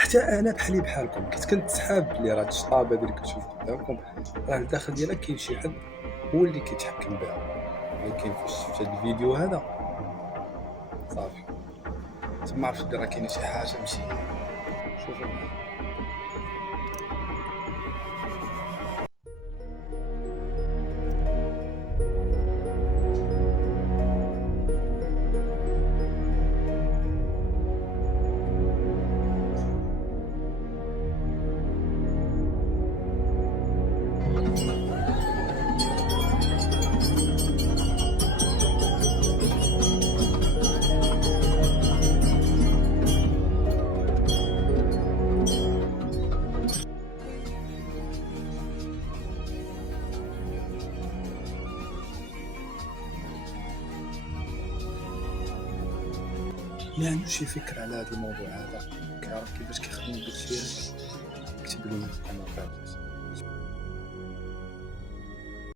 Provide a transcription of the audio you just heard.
حتى أنا بحالي بحالكم كنت كنتسحاب بلي راه هاد الشطابة اللي كتشوف قدامكم راه الداخل ديالها كاين شي حد هو اللي كيتحكم بها، ولكن فاش شفت هاد الفيديو هذا صافي تما عرفت بلي راه كاينة شي حاجة ماشي هي. شوفوا معايا. اللي عنده شي فكرة على هذا الموضوع هذا كيعرف كيفاش كيخدموا داكشي هذا يكتب لي في الكومونتير.